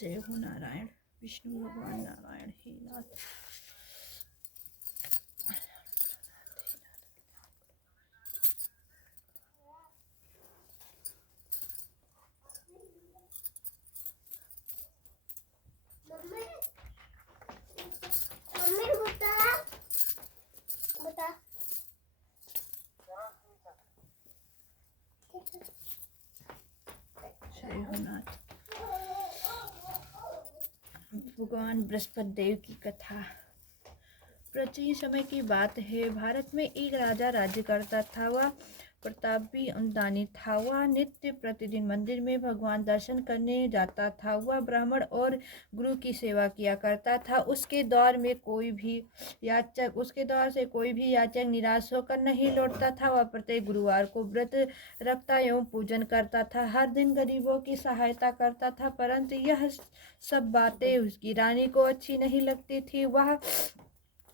जय हो नारायण। विष्णु भगवान नारायण ही नाथ। जय हो नाथ। भगवान बृहस्पति देव की कथा। प्राचीन समय की बात है। भारत में एक राजा राज्य करता था। वह प्रतापी दानी था। वह नित्य प्रतिदिन मंदिर में भगवान दर्शन करने जाता था। वह ब्राह्मण और गुरु की सेवा किया करता था। उसके दौर से कोई भी याचक निराश होकर नहीं लौटता था। वह प्रत्येक गुरुवार को व्रत रखता एवं पूजन करता था। हर दिन गरीबों की सहायता करता था, परंतु यह सब बातें उसकी रानी को अच्छी नहीं लगती थी। वह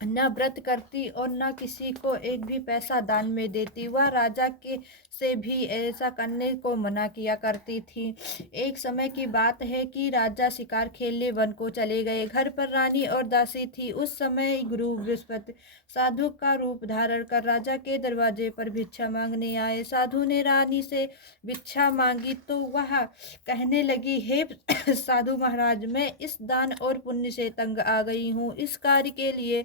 न व्रत करती और न किसी को एक भी पैसा दान में देती। वह राजा के से भी ऐसा करने को मना किया करती थी। एक समय की बात है कि राजा शिकार खेलने वन को चले गए। घर पर रानी और दासी थी। उस समय गुरु बृहस्पति साधु का रूप धारण कर राजा के दरवाजे पर भिक्षा मांगने आए। साधु ने रानी से भिक्षा मांगी तो वह कहने लगी, हे साधु महाराज, मैं इस दान और पुण्य से तंग आ गई हूँ। इस कार्य के लिए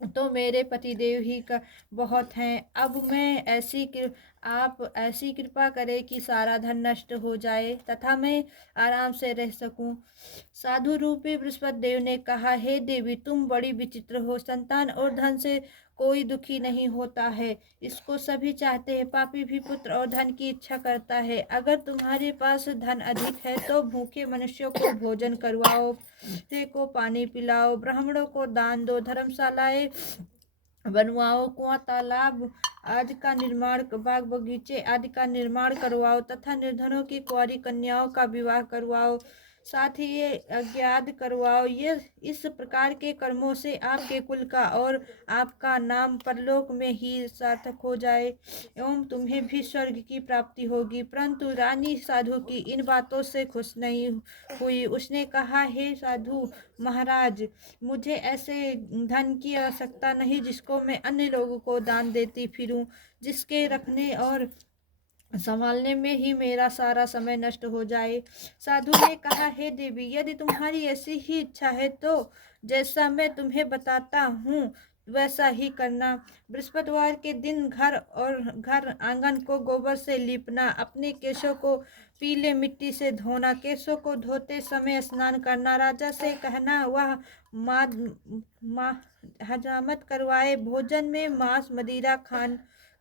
तो मेरे पतिदेव ही का बहुत हैं। अब मैं आप ऐसी कृपा करें कि सारा धन नष्ट हो जाए तथा मैं आराम से रह सकूं। साधु रूपी बृहस्पति देव ने कहा, हे देवी, तुम बड़ी विचित्र हो। संतान और धन से कोई दुखी नहीं होता है, इसको सभी चाहते हैं। पापी भी पुत्र और धन की इच्छा करता है। अगर तुम्हारे पास धन अधिक है तो भूखे मनुष्यों को भोजन करवाओ, प्यासे को पानी पिलाओ, ब्राह्मणों को दान दो, धर्मशालाएं बनवाओ, कुआं तालाब आदि का निर्माण, बाग बगीचे आदि का निर्माण करवाओ तथा निर्धनों की कुंवारी कन्याओं का विवाह करवाओ, साथ ही ये अज्ञात करवाओ। ये इस प्रकार के कर्मों से आपके कुल का और आपका नाम परलोक में ही सार्थक हो जाए एवं तुम्हें भी स्वर्ग की प्राप्ति होगी। परंतु रानी साधु की इन बातों से खुश नहीं हुई। उसने कहा, हे साधु महाराज, मुझे ऐसे धन की आवश्यकता नहीं जिसको मैं अन्य लोगों को दान देती फिरूं, जिसके रखने और संभालने में ही मेरा सारा समय नष्ट हो जाए। साधु ने कहा, हे देवी, यदि तुम्हारी ऐसी ही इच्छा है तो जैसा मैं तुम्हें बताता हूँ वैसा ही करना। बृहस्पतिवार के दिन घर आंगन को गोबर से लीपना, अपने केशों को पीले मिट्टी से धोना, केशों को धोते समय स्नान करना, राजा से कहना वह हजामत करवाए, भोजन में मांस मदिरा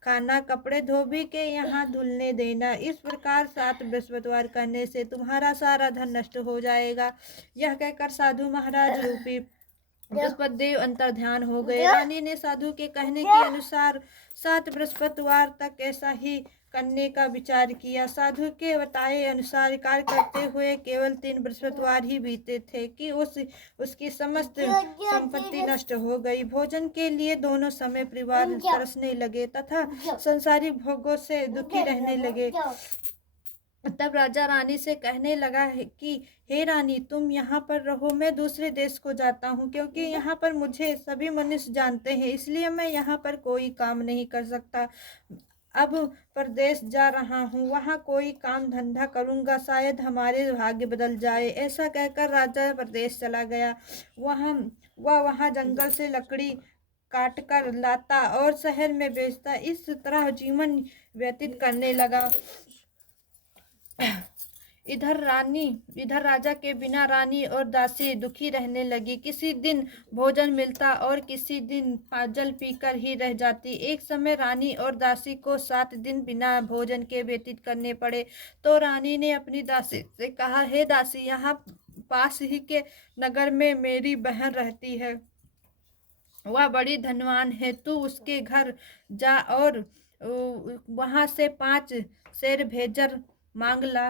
खाना, कपड़े धोबी के यहाँ धुलने देना। इस प्रकार 7 बृहस्पतिवार करने से तुम्हारा सारा धन नष्ट हो जाएगा। यह कहकर साधु महाराज रूपी बृहस्पति देव अंतर ध्यान हो गए। रानी ने साधु के कहने के अनुसार 7 बृहस्पतिवार तक ऐसा ही करने का विचार किया। साधु के बताए अनुसार कार्य करते हुए केवल 3 बृहस्पतिवार ही बीते थे कि उसकी समस्त संपत्ति नष्ट हो गई। भोजन के लिए दोनों समय परिवार तरसने लगे तथा संसारिक भोगों से दुखी रहने लगे। तब राजा रानी से कहने लगा कि हे रानी, तुम यहाँ पर रहो, मैं दूसरे देश को जाता हूँ, क्योंकि यहाँ पर मुझे सभी मनुष्य जानते हैं, इसलिए मैं यहाँ पर कोई काम नहीं कर सकता। अब परदेश जा रहा हूँ, वहाँ कोई काम धंधा करूँगा, शायद हमारे भाग्य बदल जाए। ऐसा कहकर राजा परदेश चला गया। वहाँ जंगल से लकड़ी काट कर लाता और शहर में बेचता। इस तरह जीवन व्यतीत करने लगा। इधर राजा के बिना रानी और दासी दुखी रहने लगी। किसी दिन भोजन मिलता और किसी दिन जल पीकर ही रह जाती। एक समय रानी और दासी को 7 दिन बिना भोजन के व्यतीत करने पड़े। तो रानी ने अपनी दासी से कहा, हे दासी, यहाँ पास ही के नगर में मेरी बहन रहती है, वह बड़ी धनवान है। तू उसके घर जा और वहाँ से 5 शेर भेजर मांग ला,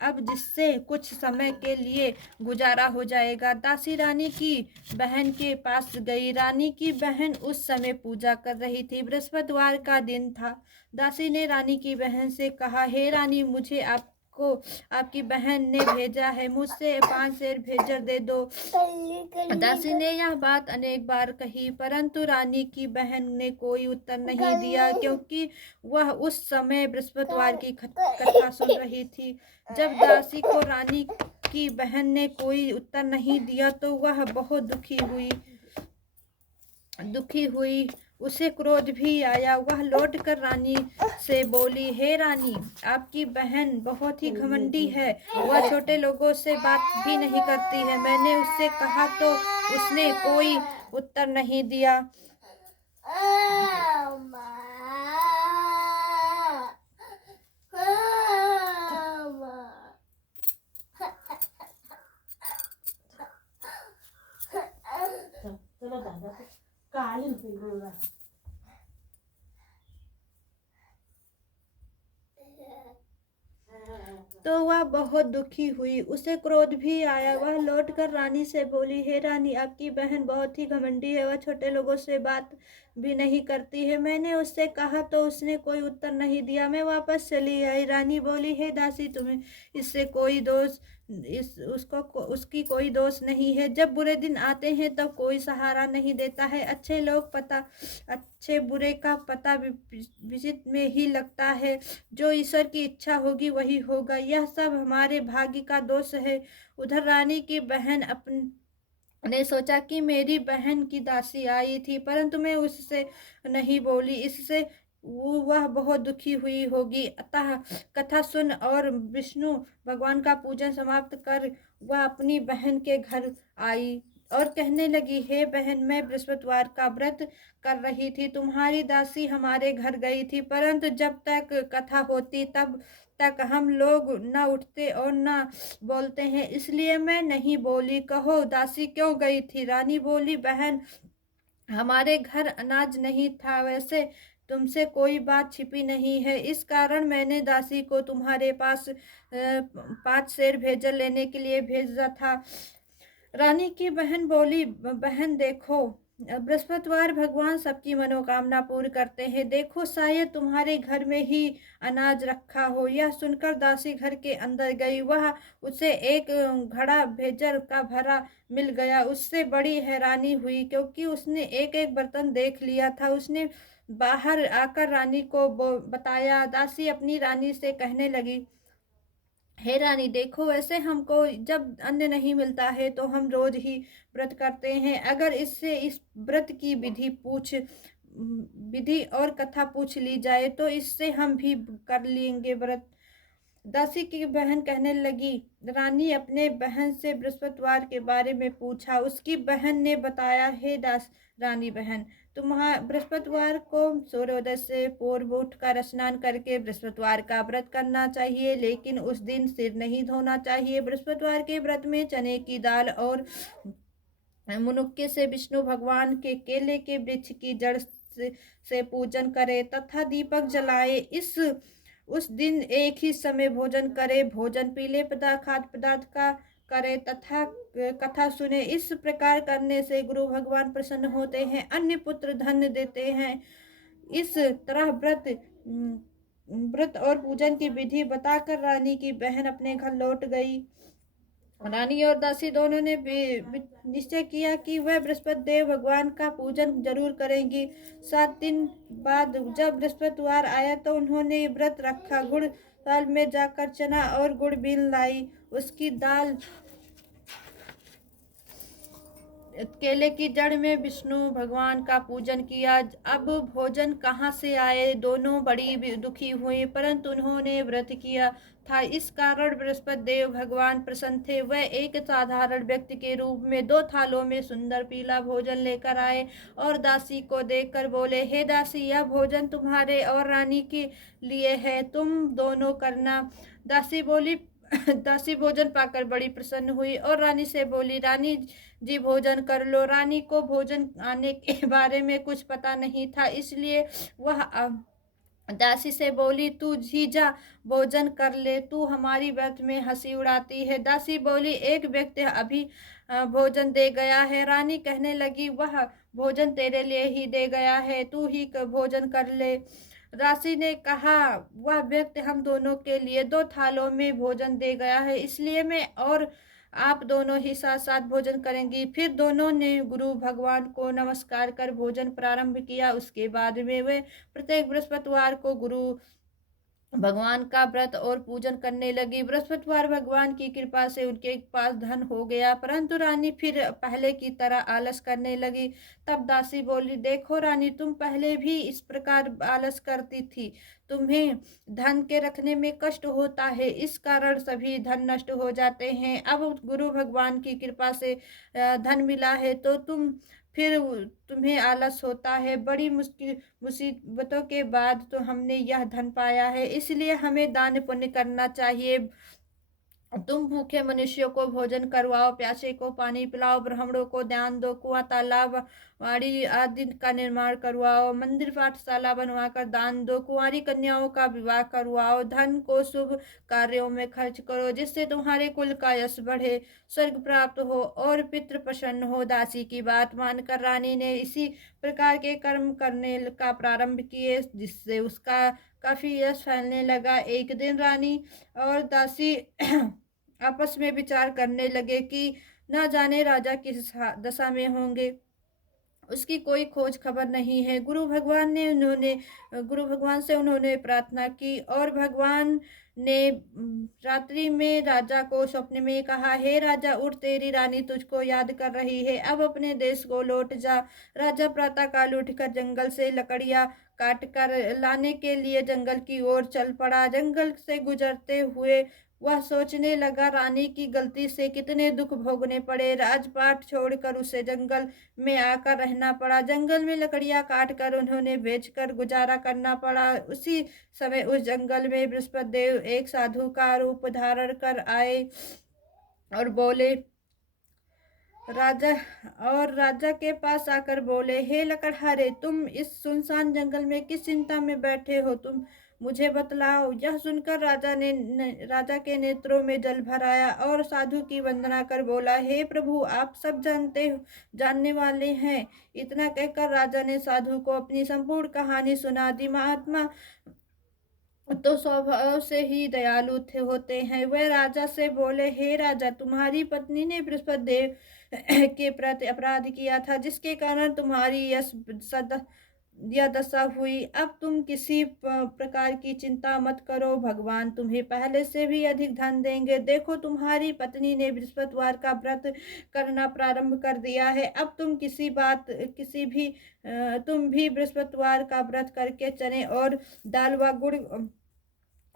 अब जिससे कुछ समय के लिए गुजारा हो जाएगा। दासी रानी की बहन के पास गई। रानी की बहन उस समय पूजा कर रही थी। बृहस्पतिवार का दिन था। दासी ने रानी की बहन से कहा, हे रानी, मुझे आपको को आपकी बहन ने भेजा है, मुझसे 5 सेर भेजर दे दो। दासी ने यह बात अनेक बार कही, परंतु रानी की बहन ने कोई उत्तर नहीं दिया, क्योंकि वह उस समय बृहस्पतिवार की कथा सुन रही थी। जब दासी को रानी की बहन ने कोई उत्तर नहीं दिया तो वह बहुत दुखी हुई। उसे क्रोध भी आया। वह लौटकर रानी से बोली, हे रानी, आपकी बहन बहुत ही घमंडी है। वह छोटे लोगों से बात भी नहीं करती है। मैंने उससे कहा तो उसने कोई उत्तर नहीं दिया। तो वह बहुत दुखी हुई। उसे क्रोध भी आया। वह लौटकर रानी से बोली, हे रानी, आपकी बहन बहुत ही घमंडी है। वह छोटे लोगों से बात भी नहीं करती है। मैंने उससे कहा तो उसने कोई उत्तर नहीं दिया। मैं वापस चली आई। रानी बोली, हे दासी, तुम्हें इससे कोई दोष उसकी कोई दोष नहीं है। जब बुरे दिन आते हैं तब कोई सहारा नहीं देता है। अच्छे बुरे का पता विजित में ही लगता है। जो ईश्वर की इच्छा होगी वही होगा। यह सब हमारे भाग्य का दोष है। उधर रानी की बहन ने सोचा कि मेरी बहन की दासी आई थी, परंतु मैं उससे नहीं बोली, इससे वह बहुत दुखी हुई होगी। अतः कथा सुन और विष्णु भगवान का पूजन समाप्त कर वह अपनी बहन के घर आई और कहने लगी, हे बहन, मैं बृहस्पतिवार का व्रत कर रही थी। तुम्हारी दासी हमारे घर गई थी, परंतु जब तक कथा होती तब तक हम लोग न उठते और न बोलते हैं, इसलिए मैं नहीं बोली। कहो, दासी क्यों गई थी? रानी बोली, बहन, हमारे घर अनाज नहीं था। वैसे तुमसे कोई बात छिपी नहीं है, इस कारण मैंने दासी को तुम्हारे पास 5 सेर भेजर लेने के लिए भेजा था। रानी की बहन बोली, बहन देखो, बृहस्पतिवार भगवान सबकी मनोकामना पूर्ण करते हैं। देखो, शायद तुम्हारे घर में ही अनाज रखा हो। यह सुनकर दासी घर के अंदर गई। वह उसे एक घड़ा भेजर का भरा मिल गया। उससे बड़ी हैरानी हुई, क्योंकि उसने एक एक बर्तन देख लिया था। उसने बाहर आकर रानी को बताया। दासी अपनी रानी से कहने लगी, हे रानी, देखो, वैसे हमको जब अन्न नहीं मिलता है तो हम रोज ही व्रत करते हैं। अगर इससे इस व्रत की विधि और कथा पूछ ली जाए तो इससे हम भी कर लेंगे व्रत। दासी की बहन कहने लगी, रानी अपने बहन से बृहस्पतिवार के बारे में पूछा। उसकी बहन ने बताया, हे रानी बहन, तुम्हारा बृहस्पतिवार को सूर्योदय से पूर्व उठकर स्नान करके बृहस्पतिवार का व्रत करना चाहिए, लेकिन उस दिन सिर नहीं धोना चाहिए। बृहस्पतिवार के व्रत में चने की दाल और मुनुक्के से विष्णु भगवान के केले के वृक्ष की जड़ से पूजन करे तथा दीपक जलाए। उस दिन एक ही समय भोजन करे। भोजन पीले खाद्य पदार्थ का करे तथा कथा सुने। इस प्रकार करने से गुरु भगवान प्रसन्न होते हैं, अन्य पुत्र धन देते हैं। इस तरह व्रत और पूजन की विधि बताकर रानी की बहन अपने घर लौट गई। रानी और दासी दोनों ने निश्चय किया कि वह बृहस्पति देव भगवान का पूजन जरूर करेंगी। 7 दिन बाद जब बृहस्पतिवार आया तो उन्होंने व्रत रखा। गुड़ दाल में जाकर चना और गुड़ बीन लाई। उसकी दाल केले की जड़ में विष्णु भगवान का पूजन किया। अब भोजन कहाँ से आए? दोनों बड़ी दुखी हुई, परंतु उन्होंने व्रत किया था, इस कारण बृहस्पति देव भगवान प्रसन्न थे। वह एक साधारण व्यक्ति के रूप में 2 थालों में सुंदर पीला भोजन लेकर आए और दासी को देखकर बोले, हे दासी, यह भोजन तुम्हारे और रानी के लिए है, तुम दोनों करना। दासी बोली, दासी भोजन पाकर बड़ी प्रसन्न हुई और रानी से बोली, रानी जी, भोजन कर लो। रानी को भोजन आने के बारे में कुछ पता नहीं था, इसलिए वह दासी से बोली, तू जी जा, भोजन कर ले, तू हमारी व्रत में हंसी उड़ाती है। दासी बोली, एक व्यक्ति अभी भोजन दे गया है। रानी कहने लगी, वह भोजन तेरे लिए ही दे गया है, तू ही भोजन कर ले। दासी ने कहा, वह व्यक्ति हम दोनों के लिए 2 थालों में भोजन दे गया है, इसलिए मैं और आप दोनों ही साथ साथ भोजन करेंगी। फिर दोनों ने गुरु भगवान को नमस्कार कर भोजन प्रारंभ किया। उसके बाद में वे प्रत्येक बृहस्पतिवार को गुरु भगवान का व्रत और पूजन करने लगी। बृहस्पतिवार भगवान की कृपा से उनके पास धन हो गया, परंतु रानी फिर पहले की तरह आलस करने लगी। तब दासी बोली, देखो रानी, तुम पहले भी इस प्रकार आलस करती थी। तुम्हें धन के रखने में कष्ट होता है, इस कारण सभी धन नष्ट हो जाते हैं। अब गुरु भगवान की कृपा से धन मिला है तो फिर तुम्हें आलस होता है। बड़ी मुसीबतों के बाद तो हमने यह धन पाया है, इसलिए हमें दान पुण्य करना चाहिए। तुम भूखे मनुष्यों को भोजन करवाओ, प्यासे को पानी पिलाओ, ब्राह्मणों को दान दो, कुआं तालाब वाड़ी आदि का निर्माण करवाओ, मंदिर पाठशाला बनवाकर दान दो, कुंवारी कन्याओं का विवाह करवाओ, धन को शुभ कार्यों में खर्च करो, जिससे तुम्हारे कुल का यश बढ़े, स्वर्ग प्राप्त हो और पितृ प्रसन्न हो। दासी की बात मानकर रानी ने इसी प्रकार के कर्म करने का प्रारंभ किए, जिससे उसका काफी यश फैलने लगा। एक दिन रानी और दासी आपस में विचार करने लगे कि न जाने राजा किस दशा में होंगे, उसकी कोई खोज खबर नहीं है। गुरु भगवान से उन्होंने प्रार्थना की और भगवान ने रात्रि में राजा को स्वप्न में कहा, हे राजा, उठ, तेरी रानी तुझको याद कर रही है, अब अपने देश को लौट जा। राजा प्रातःकाल उठकर जंगल से लकड़ियां काट कर लाने के लिए जंगल की ओर चल पड़ा। जंगल से गुजरते हुए वह सोचने लगा, रानी की गलती से कितने दुख भोगने पड़े। राजपाट छोड़कर उसे जंगल में आकर रहना पड़ा। जंगल में लकड़ियां काट कर उन्होंने बेचकर गुजारा करना पड़ा। उसी समय उस जंगल में बृहस्पति देव एक साधु का रूप धारण कर आए और बोले, राजा के पास आकर बोले, हे लकड़हारे, तुम इस सुनसान जंगल में किस चिंता में बैठे हो, तुम मुझे बतलाओ। यह सुनकर राजा के नेत्रों में जल भर आया और साधु की वंदना कर बोला, हे प्रभु, आप सब जानने वाले हैं। इतना कहकर राजा ने साधु को अपनी संपूर्ण कहानी सुना दी। महात्मा तो स्वभाव से ही दयालु होते हैं। वह राजा से बोले, हे राजा, तुम्हारी पत्नी ने बृहस्पति देव के प्रति अपराध किया था, जिसके कारण तुम्हारी यह दशा हुई। अब तुम किसी प्रकार की चिंता मत करो, भगवान तुम्हें पहले से भी अधिक धन देंगे। देखो, तुम्हारी पत्नी ने बृहस्पतिवार का व्रत करना प्रारंभ कर दिया है। अब तुम भी बृहस्पतिवार का व्रत करके चने और दाल व गुड़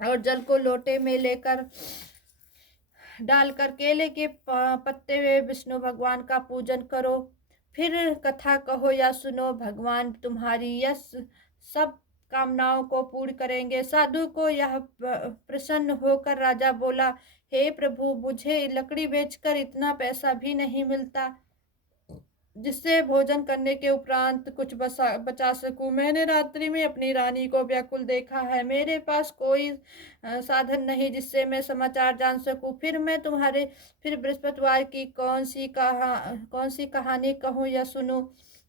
और जल को लोटे में लेकर डालकर केले के पत्ते में विष्णु भगवान का पूजन करो। फिर कथा कहो या सुनो, भगवान तुम्हारी यह सब कामनाओं को पूर्ण करेंगे। साधु को यह प्रसन्न होकर राजा बोला, हे प्रभु, मुझे लकड़ी बेचकर इतना पैसा भी नहीं मिलता जिससे भोजन करने के उपरांत कुछ बचा सकूं। मैंने रात्रि में अपनी रानी को व्याकुल देखा है। मेरे पास कोई साधन नहीं जिससे मैं समाचार जान सकूं। फिर बृहस्पतिवार की कौन सी कहानी कहूं या सुनूं,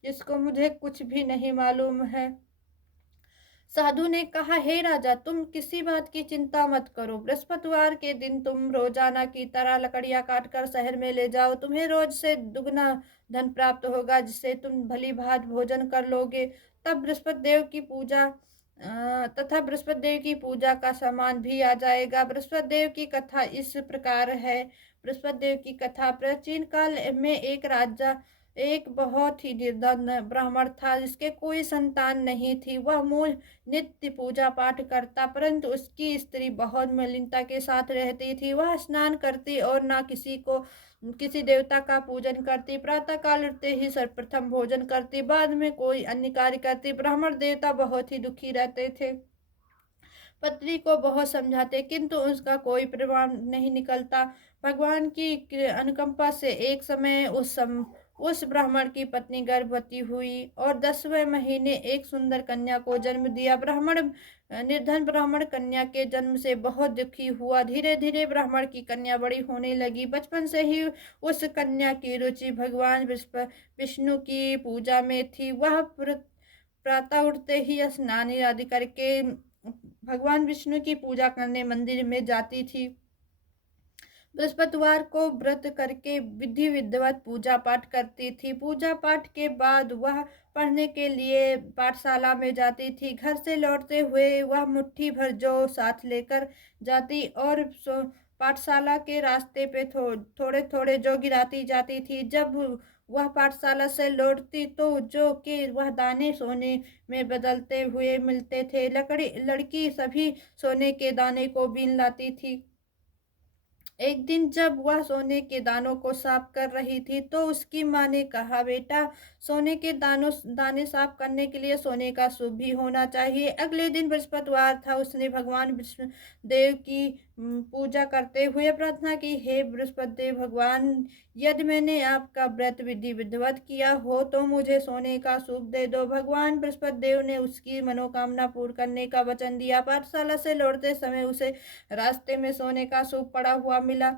जिसको मुझे कुछ भी नहीं मालूम है। साधु ने कहा, हे राजा, तुम किसी बात की चिंता मत करो। बृहस्पतिवार के दिन तुम रोजाना की तरह लकड़ियां काटकर शहर में ले जाओ। तुम्हें रोज से दुगना धन प्राप्त होगा, जिससे तुम भली भांत भोजन कर लोगे। तथा बृहस्पति देव की पूजा का सामान भी आ जाएगा। बृहस्पति देव की कथा इस प्रकार है। बृहस्पति देव की कथा। प्राचीन काल में एक बहुत ही निर्धन ब्राह्मण था, जिसके कोई संतान नहीं थी। वह मूल नित्य पूजा पाठ करता, परंतु उसकी स्त्री बहुत मलिनता के साथ रहती थी। वह स्नान करती और न किसी देवता का पूजन करती। प्रातः काल उठते ही सर्वप्रथम भोजन करती, बाद में कोई अन्य कार्य करती। ब्राह्मण देवता बहुत ही दुखी रहते थे। पत्नी को बहुत समझाते, किंतु उसका कोई परिणाम नहीं निकलता। भगवान की अनुकंपा से एक समय उस ब्राह्मण की पत्नी गर्भवती हुई और 10वें महीने एक सुंदर कन्या को जन्म दिया। निर्धन ब्राह्मण कन्या के जन्म से बहुत दुखी हुआ। धीरे धीरे ब्राह्मण की कन्या बड़ी होने लगी। बचपन से ही उस कन्या की रुचि भगवान विष्णु की पूजा में थी। वह प्रातः उठते ही स्नान आदि करके भगवान विष्णु की पूजा करने मंदिर में जाती थी। बृहस्पतिवार को व्रत करके विधि विधिवत पूजा पाठ करती थी। पूजा पाठ के बाद वह पढ़ने के लिए पाठशाला में जाती थी। घर से लौटते हुए वह मुट्ठी भर जौ साथ लेकर जाती और पाठशाला के रास्ते पे थोड़े थोड़े जौ गिराती जाती थी। जब वह पाठशाला से लौटती तो जौ के वह दाने सोने में बदलते हुए मिलते थे। लड़की सभी सोने के दाने को बीन लाती थी। एक दिन जब वह सोने के दानों को साफ कर रही थी तो उसकी माँ ने कहा, बेटा, सोने के दाने साफ करने के लिए सोने का शुभ भी होना चाहिए। अगले दिन बृहस्पतिवार था। उसने भगवान विष्णु देव की पूजा करते हुए प्रार्थना की, हे बृहस्पति देव भगवान, यदि मैंने आपका व्रत विधि विधिवत किया हो तो मुझे सोने का शुभ दे दो। भगवान बृहस्पति देव ने उसकी मनोकामना पूर्ण करने का वचन दिया। पाठशाला से लौटते समय उसे रास्ते में सोने का सूप पड़ा हुआ मिला।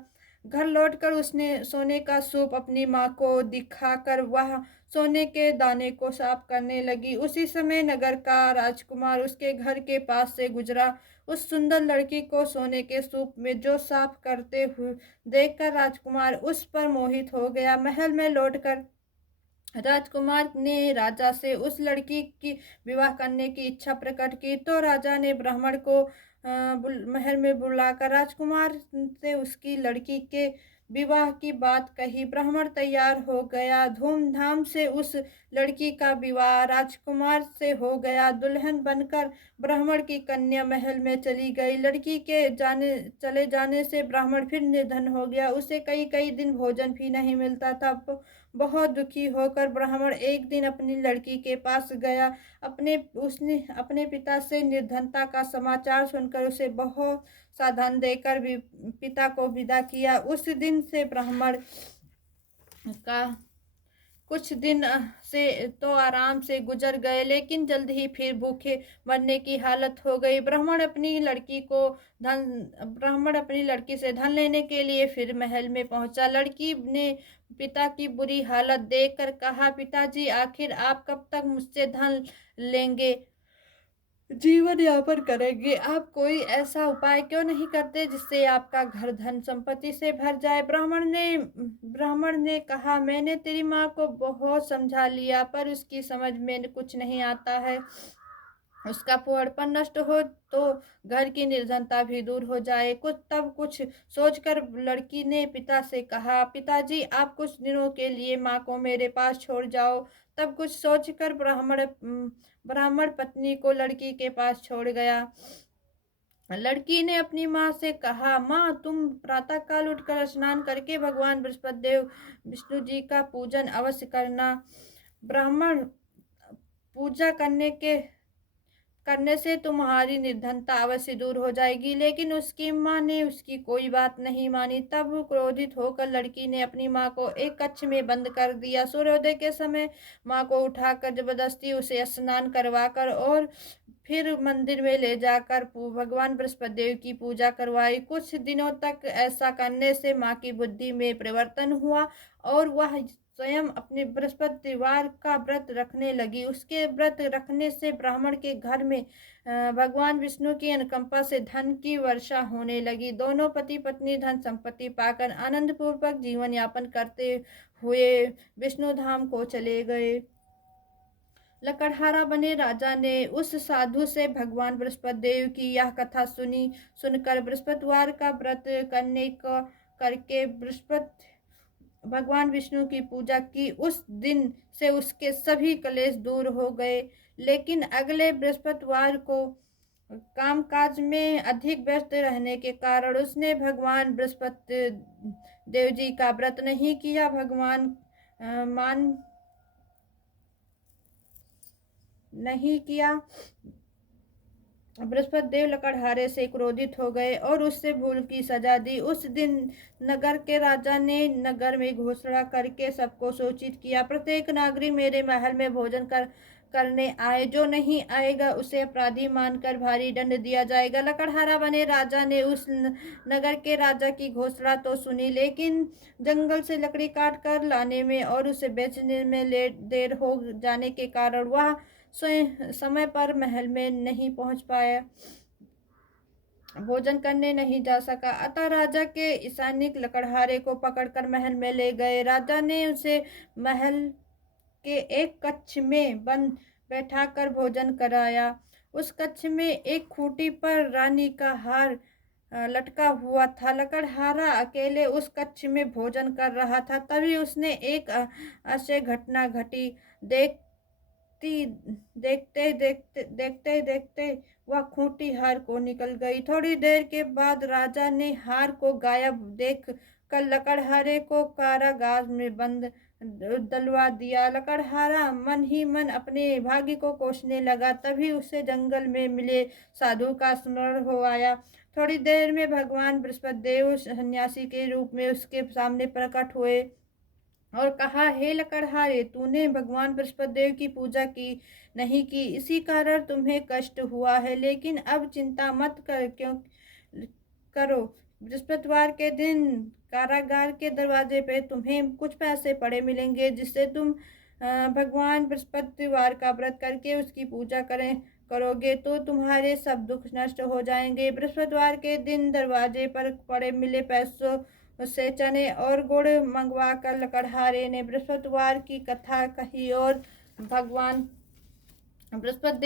घर लौटकर उसने सोने का सूप अपनी माँ को दिखाकर वह सोने के दाने को साफ करने लगी। उसी समय नगर का राजकुमार उसके घर के पास से गुजरा। उस सुंदर लड़की को सोने के सूप में जो साफ करते हुए देखकर राजकुमार उस पर मोहित हो गया। महल में लौटकर राजकुमार ने राजा से उस लड़की की विवाह करने की इच्छा प्रकट की तो राजा ने ब्राह्मण को महल में बुलाकर राजकुमार से उसकी लड़की के विवाह की बात कही। ब्राह्मण तैयार हो गया। धूमधाम से उस लड़की का विवाह राजकुमार से हो गया। दुल्हन बनकर ब्राह्मण की कन्या महल में चली गई। लड़की के चले जाने से ब्राह्मण फिर निर्धन हो गया। उसे कई कई दिन भोजन भी नहीं मिलता था। बहुत दुखी होकर ब्राह्मण एक दिन अपनी लड़की के पास गया। उसने अपने पिता से निर्धनता का समाचार सुनकर उसे बहुत सा धन देकर भी पिता को विदा किया। उस दिन से ब्राह्मण का कुछ दिन से तो आराम से गुजर गए, लेकिन जल्द ही फिर भूखे मरने की हालत हो गई। ब्राह्मण अपनी लड़की से धन लेने के लिए फिर महल में पहुंचा। लड़की ने पिता की बुरी हालत देखकर कहा, पिताजी, आखिर आप कब तक मुझसे धन लेंगे, जीवन यापन करेंगे? आप कोई ऐसा उपाय क्यों नहीं करते जिससे आपका घर धन संपत्ति से भर जाए? ब्राह्मण ने कहा, मैंने तेरी माँ को बहुत समझा लिया पर उसकी समझ में कुछ नहीं आता है। उसका फुहड़पन नष्ट हो तो घर की निर्धनता भी दूर हो जाए। कुछ सोचकर लड़की ने पिता से कहा, पिताजी, आप कुछ दिनों के लिए माँ को मेरे पास छोड़ जाओ। तब कुछ सोचकर ब्राह्मण पत्नी को लड़की के पास छोड़ गया। लड़की ने अपनी माँ से कहा, माँ, तुम प्रातः काल उठकर स्नान करके भगवान बृहस्पति देव विष्णु जी का पूजन अवश्य करना। ब्राह्मण पूजा करने से तुम्हारी निर्धनता अवश्य दूर हो जाएगी। लेकिन उसकी माँ ने उसकी कोई बात नहीं मानी। तब क्रोधित होकर लड़की ने अपनी माँ को एक कक्ष में बंद कर दिया। सूर्योदय के समय माँ को उठाकर जबरदस्ती उसे स्नान करवाकर और फिर मंदिर में ले जाकर भगवान बृहस्पति देव की पूजा करवाई। कुछ दिनों तक ऐसा करने से माँ की बुद्धि में परिवर्तन हुआ और वह स्वयं अपने बृहस्पतिवार का व्रत रखने लगी। उसके व्रत रखने से ब्राह्मण के घर में भगवान विष्णु की अनुकंपा से धन की वर्षा होने लगी। दोनों पति पत्नी धन संपत्ति पाकर आनंद पूर्वक जीवन यापन करते हुए विष्णु धाम को चले गए। लकड़हारा बने राजा ने उस साधु से भगवान बृहस्पति देव की यह कथा सुनकर बृहस्पतिवार का व्रत करके भगवान विष्णु की पूजा की। उस दिन से उसके सभी क्लेश दूर हो गए। लेकिन अगले बृहस्पतिवार को कामकाज में अधिक व्यस्त रहने के कारण उसने भगवान बृहस्पति देव जी का व्रत नहीं किया। बृहस्पति देव लकड़हारे से क्रोधित हो गए और उससे भूल की सजा दी। उस दिन नगर के राजा ने नगर में घोषणा करके सबको सूचित किया, प्रत्येक नागरिक मेरे महल में भोजन करने आए। जो नहीं आएगा उसे अपराधी मानकर भारी दंड दिया जाएगा। लकड़हारा बने राजा ने उस नगर के राजा की घोषणा तो सुनी, लेकिन जंगल से लकड़ी काट कर लाने में और उसे बेचने में देर हो जाने के कारण वह स्वयं समय पर महल में नहीं पहुंच पाया, भोजन करने नहीं जा सका। अतः राजा के ईशानिक लकड़हारे को पकड़कर महल में ले गए। राजा ने उसे महल के एक कक्ष में बंद बैठाकर भोजन कराया। उस कक्ष में एक खूंटी पर रानी का हार लटका हुआ था। लकड़हारा अकेले उस कक्ष में भोजन कर रहा था। तभी उसने एक अश्य घटना घटी। देखते देखते वह खूंटी हार को निकल गई। थोड़ी देर के बाद राजा ने हार को गायब देख कर लकड़हारे को कारागार में बंद डलवा दिया। लकड़हारा मन ही मन अपने भाग्य को कोसने लगा। तभी उसे जंगल में मिले साधु का स्मरण हो आया। थोड़ी देर में भगवान बृहस्पति देव सन्यासी के रूप में उसके सामने प्रकट हुए और कहा, हे लकड़हारे, तूने भगवान बृहस्पति देव की पूजा की नहीं की, इसी कारण तुम्हें कष्ट हुआ है। लेकिन अब चिंता मत करो। बृहस्पतिवार के दिन कारागार के दरवाजे पे तुम्हें कुछ पैसे पड़े मिलेंगे, जिससे तुम भगवान बृहस्पतिवार का व्रत करके उसकी पूजा करोगे तो तुम्हारे सब दुख नष्ट हो जाएंगे। बृहस्पतिवार के दिन दरवाजे पर पड़े मिले पैसों उससे चने और गुड़ मंगवा कर लकड़हारे ने बृहस्पतिवार की कथा कही और भगवान बृहस्पति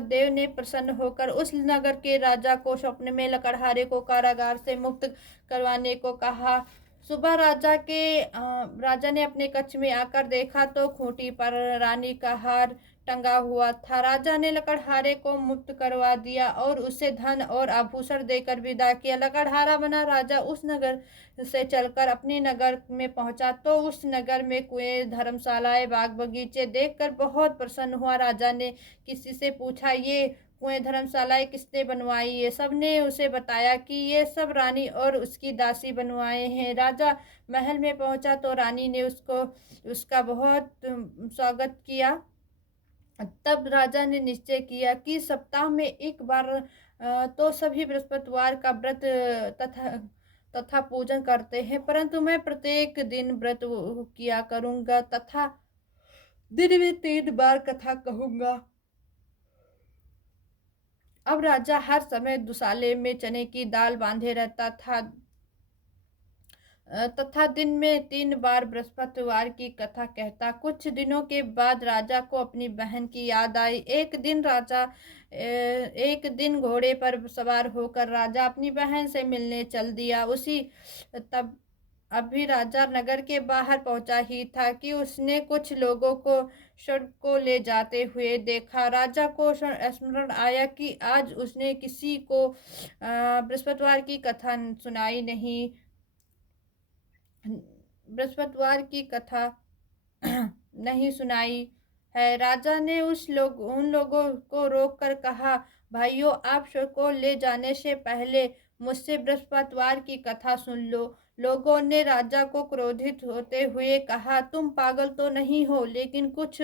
देव ने प्रसन्न होकर उस नगर के राजा को स्वप्न में लकड़हारे को कारागार से मुक्त करवाने को कहा। सुबह राजा ने अपने कक्ष में आकर देखा तो खूंटी पर रानी का हार टंगा हुआ था। राजा ने लकड़हारे को मुक्त करवा दिया और उसे धन और आभूषण देकर विदा किया। लकड़हारा बना राजा उस नगर से चलकर अपने नगर में पहुंचा तो उस नगर में कुएं, धर्मशालाएं, बाग बगीचे देखकर बहुत प्रसन्न हुआ। राजा ने किसी से पूछा, ये कुएं, धर्मशालाएं किसने बनवाई? ये सबने उसे बताया कि ये सब रानी और उसकी दासी बनवाए हैं। राजा महल में पहुंचा तो रानी ने उसका बहुत स्वागत किया। तब राजा ने निश्चय किया कि सप्ताह में एक बार तो सभी बृहस्पतिवार का व्रत तथा पूजन करते हैं, परंतु मैं प्रत्येक दिन व्रत किया करूंगा तथा दिन में 3 बार कथा कहूंगा। अब राजा हर समय दुसाले में चने की दाल बांधे रहता था तथा दिन में 3 बार बृहस्पतिवार की कथा कहता। कुछ दिनों के बाद राजा को अपनी बहन की याद आई। एक दिन घोड़े पर सवार होकर राजा अपनी बहन से मिलने चल दिया। तब अभी राजा नगर के बाहर पहुंचा ही था कि उसने कुछ लोगों को सड़क को ले जाते हुए देखा। राजा को स्मरण आया कि आज उसने किसी को बृहस्पतिवार की कथा सुनाई नहीं। बृहस्पतिवार की कथा नहीं सुनाई है। राजा ने उन लोगों को रोककर कहा, भाइयों, आप को ले जाने से पहले मुझसे बृहस्पतिवार की कथा सुन लो। लोगों ने राजा को क्रोधित होते हुए कहा, तुम पागल तो नहीं हो? लेकिन कुछ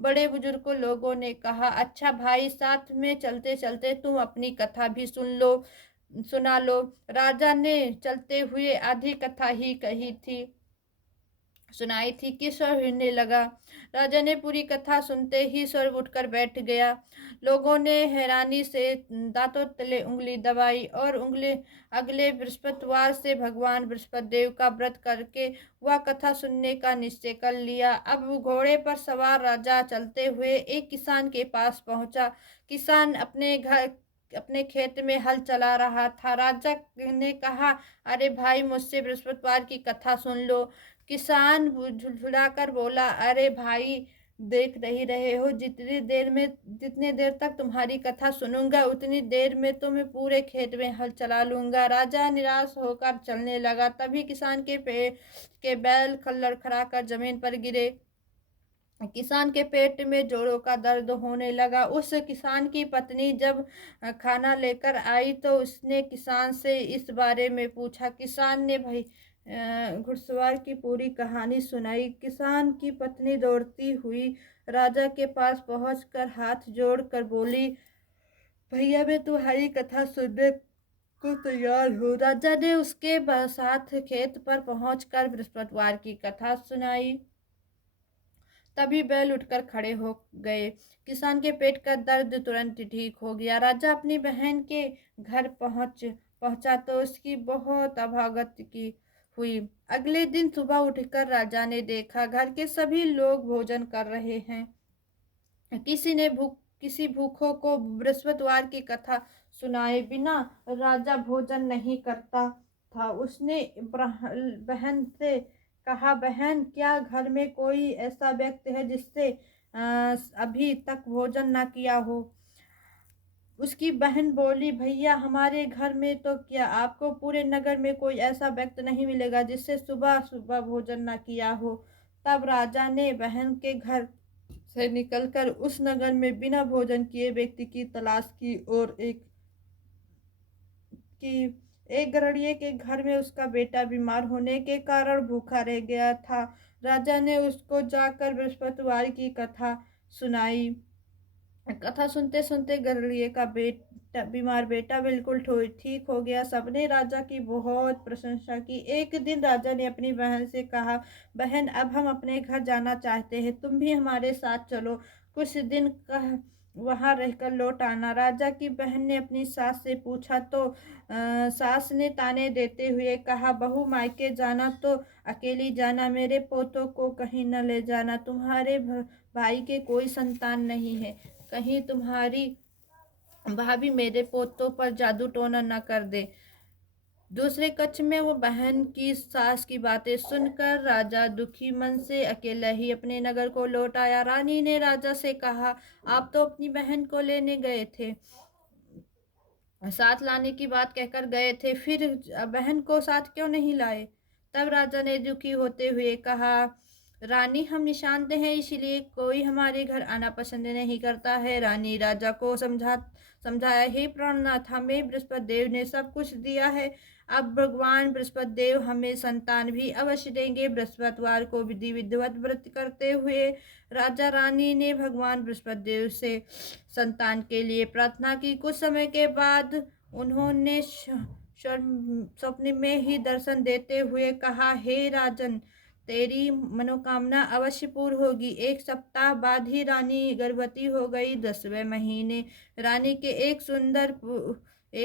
बड़े बुजुर्ग लोगों ने कहा, अच्छा भाई, साथ में चलते चलते तुम अपनी कथा भी सुना लो। राजा ने चलते हुए आधी कथा ही सुनाई थी कि स्वर हिलने लगा। राजा ने पूरी कथा सुनते ही स्वर उठकर बैठ गया। लोगों ने हैरानी से दांतों तले उंगली दबाई और अगले बृहस्पतिवार से भगवान बृहस्पति देव का व्रत करके वह कथा सुनने का निश्चय कर लिया। अब घोड़े पर सवार राजा चलते हुए एक किसान के पास पहुंचा। किसान अपने खेत में हल चला रहा था। राजा ने कहा, अरे भाई, मुझसे बृहस्पतिवार की कथा सुन लो। किसान झुलझुलाकर बोला, अरे भाई, देख नहीं रहे हो, जितने देर तक तुम्हारी कथा सुनूंगा उतनी देर में तो मैं पूरे खेत में हल चला लूंगा। राजा निराश होकर चलने लगा। तभी किसान के बैल लड़खड़ा कर जमीन पर गिरे। किसान के पेट में जोड़ों का दर्द होने लगा। उस किसान की पत्नी जब खाना लेकर आई तो उसने किसान से इस बारे में पूछा। किसान ने भाई घुड़सवार की पूरी कहानी सुनाई। किसान की पत्नी दौड़ती हुई राजा के पास पहुंचकर हाथ जोड़कर बोली, भैया, मैं तुम्हारी कथा सुनने को तैयार हूँ। राजा ने उसके साथ खेत पर पहुंचकर बृहस्पतिवार की कथा सुनाई। तभी बैल उठकर खड़े हो गए। किसान के पेट का दर्द तुरंत ठीक हो गया। राजा अपनी बहन के घर पहुंचा तो उसकी बहुत अभागत की हुई। अगले दिन सुबह उठकर राजा ने देखा घर के सभी लोग भोजन कर रहे हैं। किसी भूखों को बृहस्पतिवार की कथा सुनाए बिना राजा भोजन नहीं करता था। उसने बहन से कहा, बहन, क्या घर में कोई ऐसा व्यक्ति है जिससे अभी तक भोजन ना किया हो? उसकी बहन बोली, भैया, हमारे घर में तो क्या, आपको पूरे नगर में कोई ऐसा व्यक्ति नहीं मिलेगा जिससे सुबह सुबह भोजन ना किया हो। तब राजा ने बहन के घर से निकलकर उस नगर में बिना भोजन किए व्यक्ति की तलाश की और एक गृहणी के घर में उसका बेटा बीमार होने के कारण भूखा रह गया था। राजा ने उसको जाकर बृहस्पतिवार की कथा सुनाई। कथा सुनते सुनते गरुड़िए का बीमार बेटा बिल्कुल ठीक हो गया। सबने राजा की बहुत प्रशंसा की। एक दिन राजा ने अपनी बहन से कहा, बहन, अब हम अपने घर जाना चाहते हैं, तुम भी हमारे साथ चलो, कुछ दिन वहां रहकर लौट आना। राजा की बहन ने अपनी सास से पूछा तो सास ने ताने देते हुए कहा, बहू, मायके जाना तो अकेली जाना, मेरे पोतों को कहीं न ले जाना। तुम्हारे भाई के कोई संतान नहीं है, कहीं तुम्हारी भाभी मेरे पोतों पर जादू टोना न कर दे। दूसरे कक्ष में वो बहन की सास की बातें सुनकर राजा दुखी मन से अकेला ही अपने नगर को लौट आया। रानी ने राजा से कहा, आप तो अपनी बहन को लेने गए थे, साथ लाने की बात कहकर गए थे, फिर बहन को साथ क्यों नहीं लाए? तब राजा ने दुखी होते हुए कहा, रानी, हम निशांत हैं, इसलिए कोई हमारे घर आना पसंद नहीं करता है। रानी राजा को समझाया, हे प्राणनाथ, हमें बृहस्पति देव ने सब कुछ दिया है, अब भगवान बृहस्पति देव हमें संतान भी अवश्य देंगे। बृहस्पतिवार को विधि विधिवत व्रत करते हुए राजा रानी ने भगवान बृहस्पति देव से संतान के लिए प्रार्थना की। कुछ समय के बाद उन्होंने स्वप्न में ही दर्शन देते हुए कहा, हे राजन, तेरी मनोकामना अवश्य पूर्ण होगी। एक सप्ताह बाद ही रानी गर्भवती हो गई। 10वें महीने रानी के एक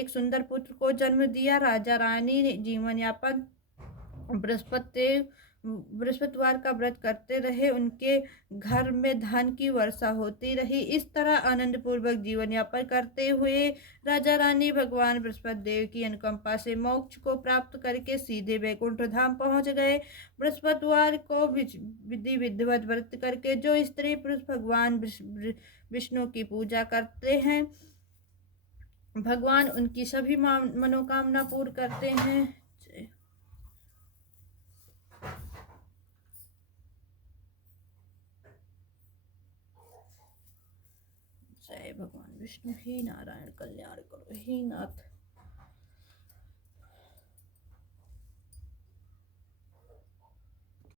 सुंदर पुत्र को जन्म दिया। राजा रानी ने जीवन यापन बृहस्पतिवार का व्रत करते रहे। उनके घर में धन की वर्षा होती रही। इस तरह आनंद पूर्वक जीवन यापन करते हुए राजा रानी भगवान बृहस्पति देव की अनुकंपा से मोक्ष को प्राप्त करके सीधे वैकुंठ धाम पहुंच गए। बृहस्पतिवार को विधि विधिवत व्रत करके जो स्त्री पुरुष भगवान विष्णु की पूजा करते हैं, भगवान उनकी सभी मनोकामना पूर्ण करते हैं। जय भगवान विष्णु। हे नारायण, कल्याण करो हे नाथ।